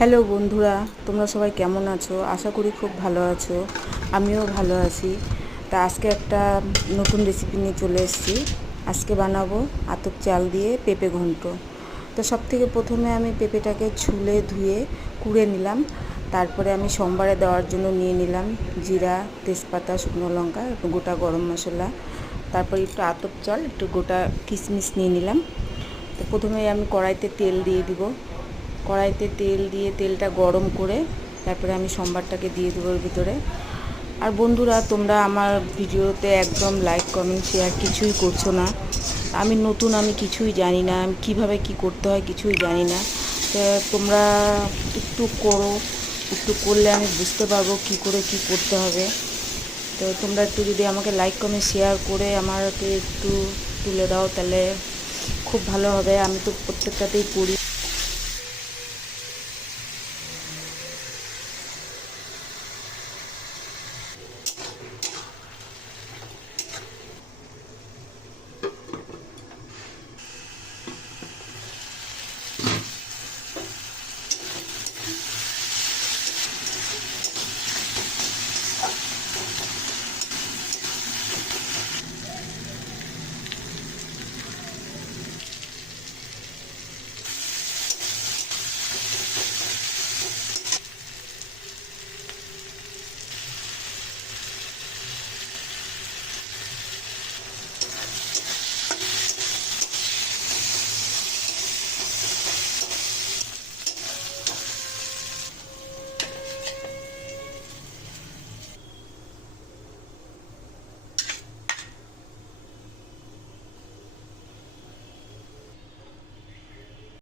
Hello বন্ধুরা, তোমরা সবাই কেমন আছো? আশা করি খুব ভালো আছো। আমিও ভালো আছি। তা আজকে একটা নতুন রেসিপি নিয়ে চলে এসেছি। আজকে বানাবো আতপ চাল দিয়ে পেঁপে ঘন্ট। তো সবথেকে প্রথমে আমি পেঁপেটাকে ছুলে ধুয়ে কুড়ে নিলাম। তারপরে আমি সোমবারে দেওয়ার জন্য নিয়ে নিলাম জিরা, তেজপাতা, শুকনো লঙ্কা, একটু গোটা গরম মশলা, তারপরে একটু আতপ চাল, একটু গোটা কিশমিশ নিয়ে নিলাম। তো প্রথমে আমি কড়াইতে তেল দিয়ে দিব। কড়াইতে তেল দিয়ে তেলটা গরম করে তারপরে আমি সম্বারটাকে দিয়ে দেবো ওর ভিতরে। আর বন্ধুরা, তোমরা আমার ভিডিওতে একদম লাইক কমেন্ট শেয়ার কিছুই করছো না। আমি নতুন, আমি কিছুই জানি না, আমি কীভাবে কী করতে হয় কিছুই জানি না। তো তোমরা একটু করো, একটু করলে আমি বুঝতে পারবো কী করে কী করতে হবে। তো তোমরা একটু যদি আমাকে লাইক কমেন্ট শেয়ার করে আমাকে একটু তুলে দাও তাহলে খুব ভালো হবে। আমি তো প্রত্যেকটাতেই করি।